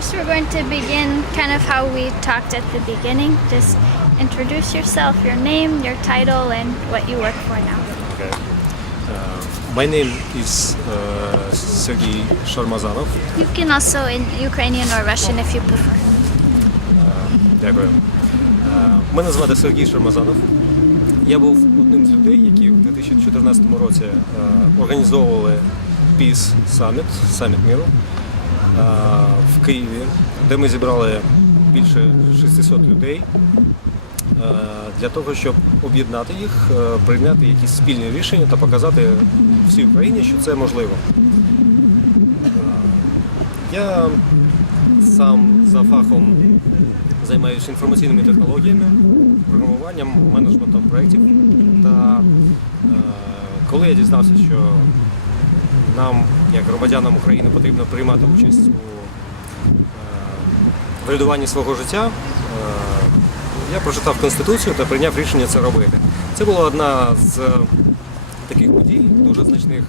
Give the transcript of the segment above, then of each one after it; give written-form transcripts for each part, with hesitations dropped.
first we're going to begin kind of how we talked at the beginning. Just introduce yourself, your name, your title, and what you work for now. Okay. My name is Sergey Sharmazanov. You can also in Ukrainian or Russian if you prefer. Дякую. Мене звати Сергій Шармазанов. Я був одним з людей, які в 2014 році організовували Peace Summit, саміт миру в Києві, де ми зібрали більше 600 людей для того, щоб об'єднати їх, прийняти якісь спільні рішення та показати всій Україні, що це можливо. Я сам за фахом займаюся інформаційними технологіями, програмуванням, менеджментом проєктів. Та коли я дізнався, що нам, як громадянам України, потрібно приймати участь у врядуванні свого життя, я прочитав Конституцію та прийняв рішення це робити. Це була одна з таких подій, дуже значних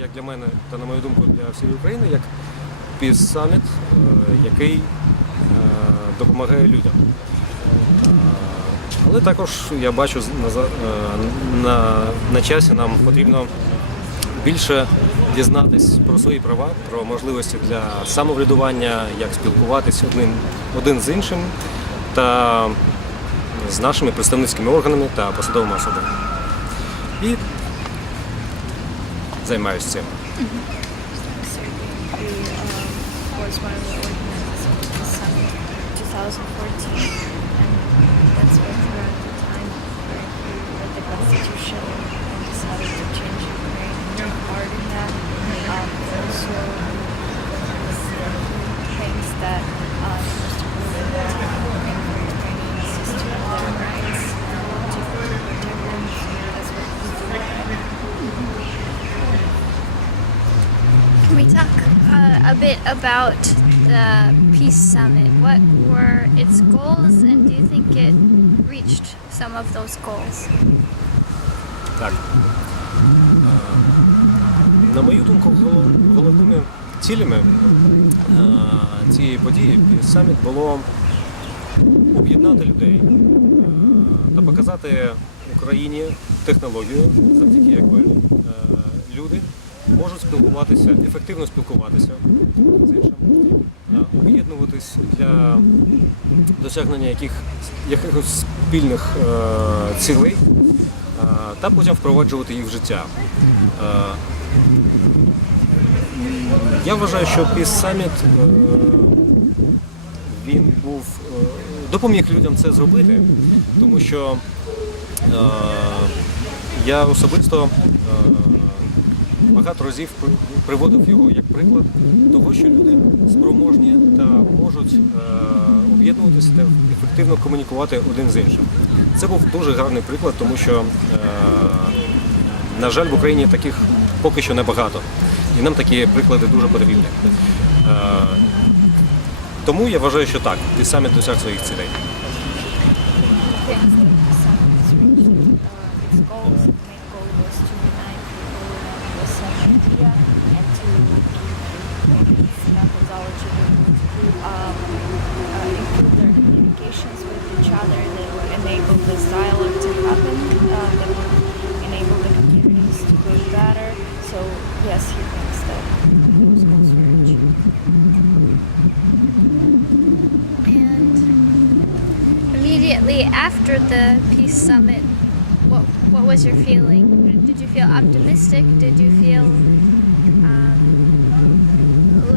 як для мене та, на мою думку, для всієї України, як Peace Summit, який допомагає людям. Але також я бачу на часі нам потрібно більше дізнатись про свої права, про можливості для самоврядування, як спілкуватись один з іншим та з нашими представницькими органами та посадовими особами. І займаюся цим. Was one of the organizers of the summit in 2014, and that's when around the time where you read the Constitution and decided to change Ukraine and take part in that. Also, things that first of all, Ukrainians is to have their rights to protect them. That's what we do. Can we talk a bit about the Peace Summit? What were its goals, and do you think it reached some of those goals? Так. На мою думку, головними цілями цієї події Peace Summit було об'єднати людей та показати Україні технологію, завдяки якої люди можуть спілкуватися, ефективно спілкуватися з іншим, об'єднуватись для досягнення якихось спільних цілей та потім впроваджувати їх в життя. Я вважаю, що Peace Summit він допоміг людям це зробити, тому що я особисто багато разів приводив його як приклад того, що люди спроможні та можуть об'єднуватися та ефективно комунікувати один з іншим. Це був дуже гарний приклад, тому що, на жаль, в Україні таких поки що небагато. І нам такі приклади дуже потрібні. Тому я вважаю, що так, Peace Summit досяг своїх цілей. Improve their communications with each other, that would enable this dialogue to happen, that would enable the communities to go better. So yes, he thinks that those goals were achieved. And immediately after the Peace Summit, what was your feeling? Did you feel optimistic? Did you feel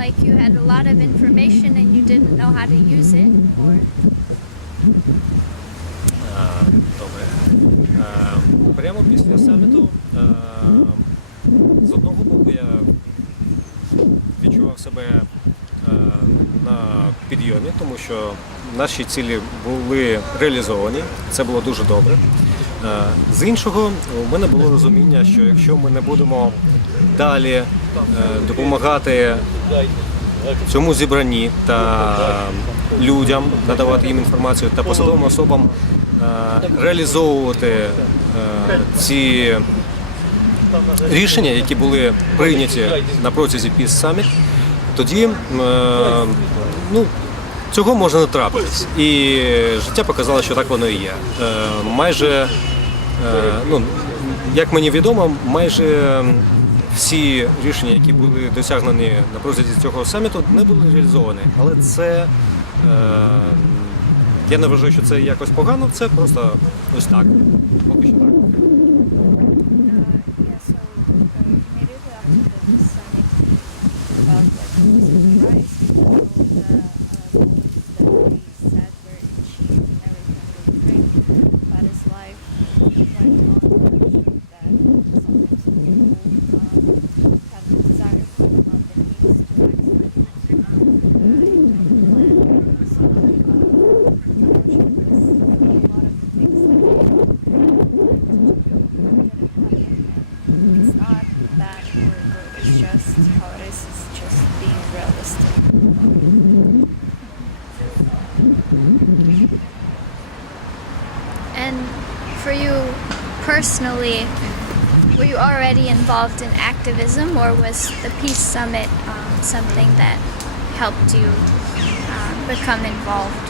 like you had a lot of information and you didn't know how to use it? Or? Добре. Прямо після саміту, з одного боку, я відчував себе на підйомі, тому що наші цілі були реалізовані, це було дуже добре. З іншого, у мене було розуміння, що якщо ми не будемо далі допомагати цьому зібранні та людям, надавати їм інформацію та посадовим особам реалізовувати ці рішення, які були прийняті на протязі Peace Summit, тоді ну, цього може не трапитись. І життя показало, що так воно і є. Майже, ну, як мені відомо, майже всі рішення, які були досягнені на протязі цього саміту, не були реалізовані. Але це, я не вважаю, що це якось погано, це просто ось так. Поки що так. Yeah, so immediately after the summit, about like the rise, all the goals that we set were achieved and everything was great. But as life went on, it showed that sometimes people have the desire but not the means to actually plan. So unfortunately, a lot of the things that we planned to do it's not that we're good, it's just how it is, it's just being realistic. And for you personally, were you already involved in activism or was the Peace Summit something that helped you become involved?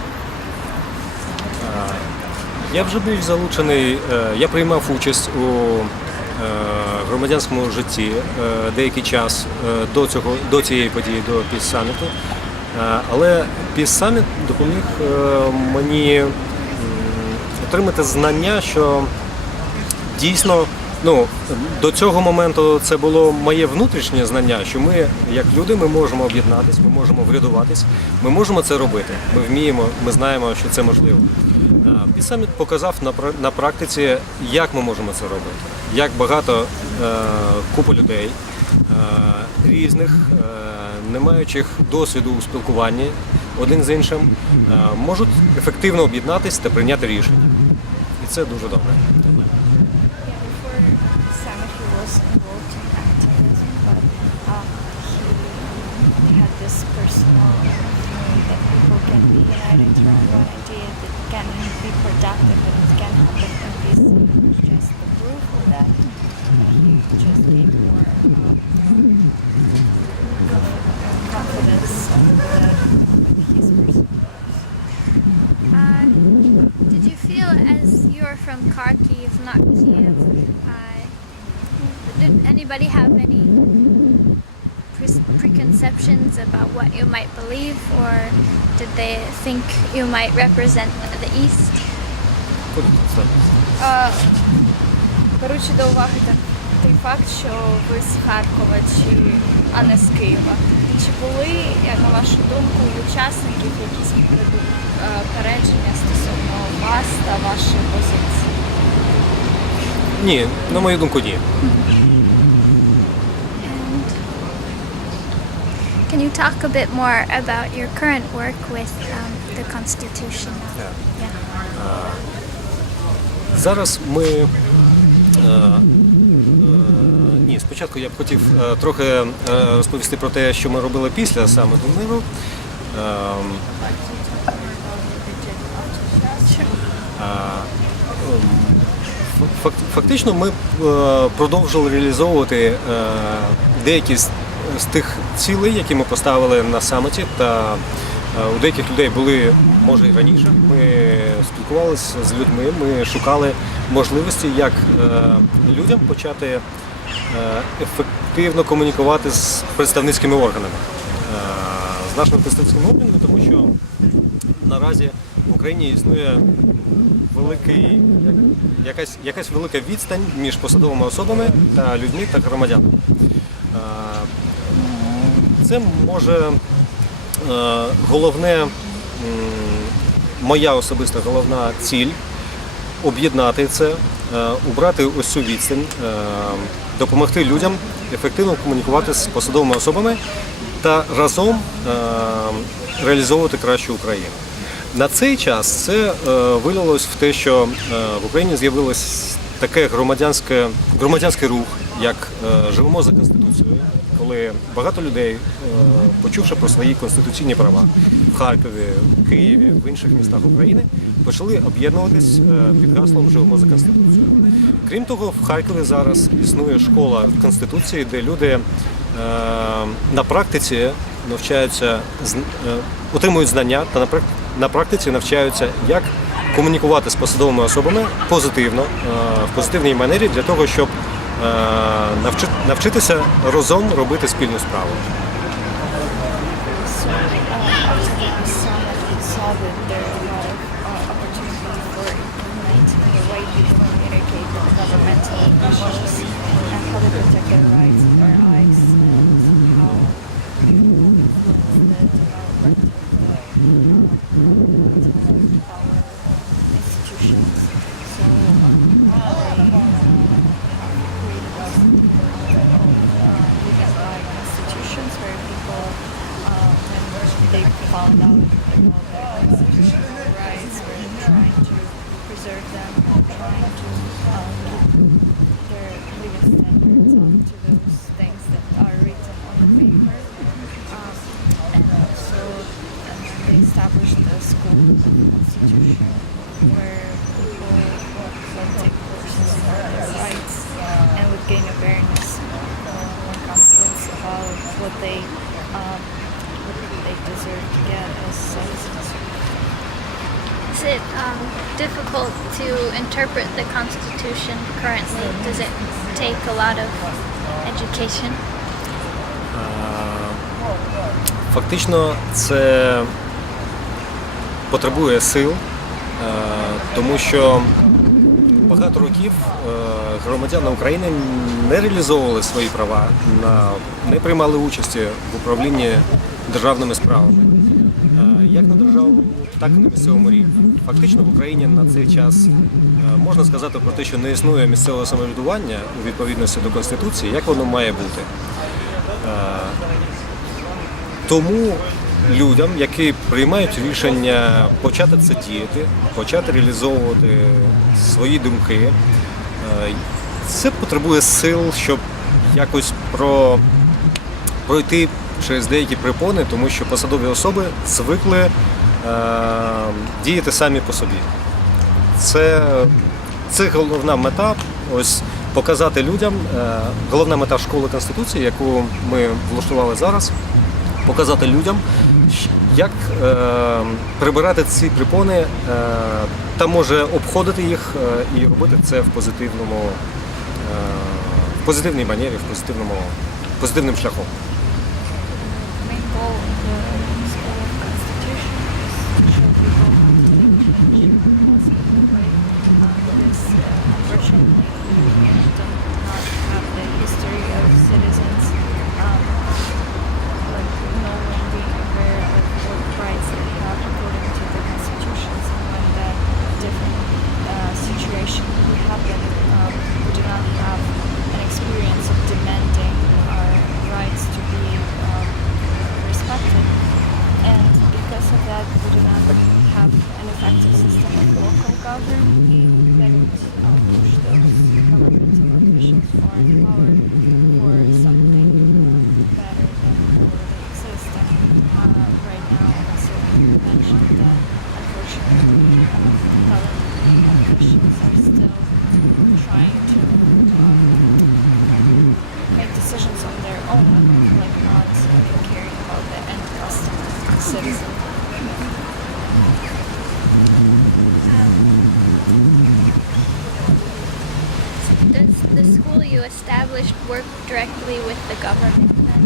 Я вже був залучений, я приймав участь у громадянському житті деякий час до цієї події, до Peace Summit. Але Peace Summit допоміг мені отримати знання, що дійсно, ну, до цього моменту це було моє внутрішнє знання, що ми, як люди, ми можемо об'єднатися, ми можемо врядуватись, ми можемо це робити, ми вміємо, ми знаємо, що це можливо. Peace Summit показав на практиці, як ми можемо це робити, як багато купа людей різних, не маючих досвіду у спілкуванні один з іншим, можуть ефективно об'єднатися та прийняти рішення. І це дуже добре. Yeah, before the summit he was involved in activism, but he had this personal feeling that people can be united around one idea that can be productive and it can happen in peace. It's just the proof of that. And he just gained more confidence that his personal did you feel, as you're from Kharkiv, not Kiev, did anybody have any preconceptions about what you might believe, or did they think you might represent the East? Беручи до уваги той факт, що ви з Харкова, а не з Києва, чи були, на вашу думку, у учасників якісь попередження стосовно вас та вашої позиції? Ні, на мою думку, ні. And can you talk a bit more about your current work with the Constitution? Зараз ми... Ні, спочатку я б хотів трохи розповісти про те, що ми робили після саміту миру. Фактично ми продовжили реалізовувати деякі з тих цілей, які ми поставили на саміті, та у деяких людей були, може, і раніше. Ми спілкувалися з людьми, ми шукали можливості, як людям почати ефективно комунікувати з представницькими органами, з нашими представницькими органами, тому що наразі в Україні існує якась велика відстань між посадовими особами та людьми та громадянами. Це може моя особиста головна ціль об'єднати це, убрати ось цю відстань, допомогти людям ефективно комунікувати з посадовими особами та разом реалізовувати кращу Україну. На цей час це вилилось в те, що в Україні з'явилось таке громадянський рух, як «Живемо за Конституцією», коли багато людей, почувши про свої конституційні права в Харкові, в Києві, в інших містах України, почали об'єднуватись під гаслом «Живемо за Конституцією». Крім того, в Харкові зараз існує школа Конституції, де люди на практиці навчаються, отримують знання та на практиці навчаються, як комунікувати з посадовими особами позитивно, в позитивній манері для того, щоб навчитися разом робити спільну справу. So, after the summit, we saw that there are a lot of opportunities for implementing the way people communicate with governmental officials and how to protect their rights and their eyes and how people influence the development of the power institutions. So, legal institutions where people, when they found out about their constitutional rights, were trying to preserve them, trying to keep their living standards up to those things that are written on the paper. And also, they established a school of constitution where people would take courses about their rights and would gain awareness and confidence about what they deserve to get as citizens. Is it difficult to interpret the Constitution currently? Does it take a lot of education? Фактично це потребує сил, тому що багато років громадяни України не реалізовували свої права, не приймали участі в управлінні державними справами, як на державному, так і на місцевому рівні. Фактично в Україні на цей час можна сказати про те, що не існує місцевого самоврядування у відповідності до Конституції, як воно має бути. Тому людям, які приймають рішення почати це діяти, почати реалізовувати свої думки, це потребує сил, щоб якось пройти через деякі препони, тому що посадові особи звикли діяти самі по собі. Це головна мета, ось показати людям, головна мета школи Конституції, яку ми влаштували зараз, показати людям, як прибирати ці препони та може обходити їх і робити це в позитивній манері, позитивним шляхом. Main goal of the School of Constitution is to show people how to make change in a positive way. Because unfortunately, we do not have the history of citizens knowing, being aware of what rights they have according to the constitutions, and when that different situation would happen, we do not have an experience of demanding our rights to be respected, and because of that we do not have an effective system of local government that would push those governmental officials for power for something better than already exists. And right now, as you mentioned, that unfortunately government officials are still trying to make decisions on their own, like not caring about the end customer, the citizen. Does the school you established work directly with the government then?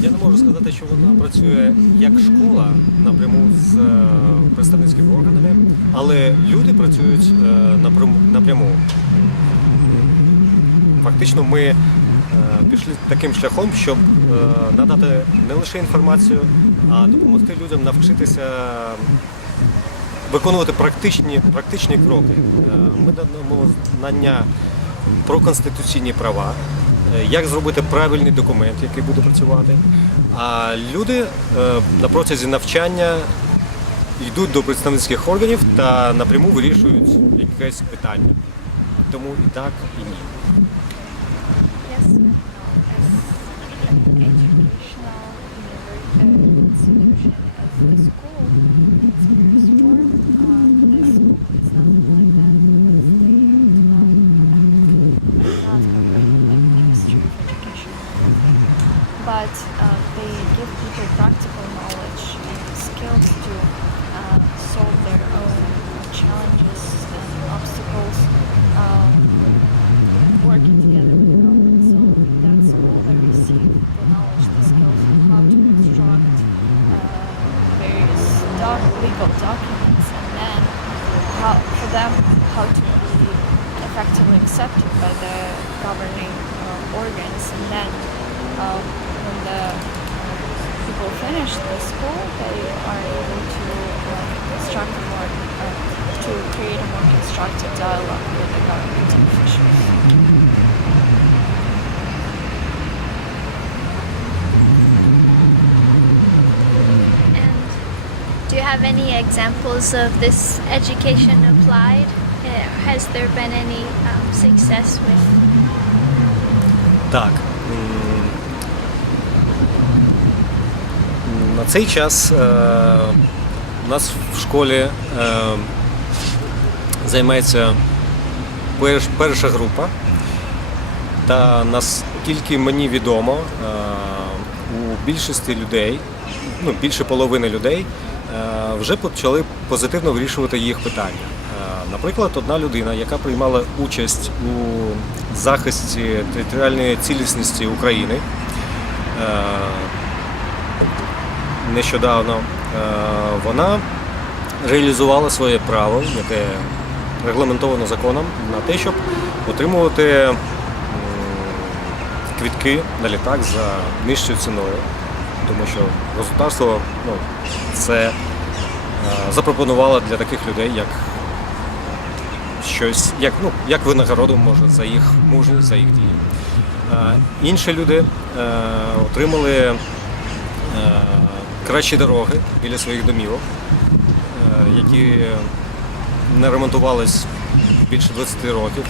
Я не можу сказати, що вона працює як школа напряму з представницькими органами, але люди працюють напряму. Фактично ми пішли таким шляхом, щоб надати не лише інформацію, а допомогти людям навчитися виконувати практичні кроки. Ми даємо знання про конституційні права, як зробити правильний документ, який буде працювати. А люди на протязі навчання йдуть до представницьких органів та напряму вирішують якесь питання. Тому і так, і ні. Yes, as an educational institution, as a school, its previous form, this school is not like that because they do not cover like the history but they give people practical knowledge and skills to solve their own challenges and obstacles, working together with the government. So in that school they receive the knowledge, the skills of how to construct various legal documents, and then for them how to be effectively accepted by the governing organs, and then when the people finish the school, they are able to construct to create a more constructive dialogue with the government officials. And do you have any examples of this education applied? Has there been any success with? Так. На цей час у нас в школі займається перша група. Та наскільки мені відомо, у більшості людей, більше половини людей, вже почали позитивно вирішувати їх питання. Наприклад, одна людина, яка приймала участь у захисті територіальної цілісності України нещодавно, вона реалізувала своє право, яке регламентовано законом, на те, щоб отримувати квитки на літак за нижчою ціною. Тому що государство це запропонувало для таких людей як щось, як винагороду, може, за їх мужність, за їх дії. Інші люди отримали кращі дороги біля своїх домівок, які не ремонтувались більше 20 років.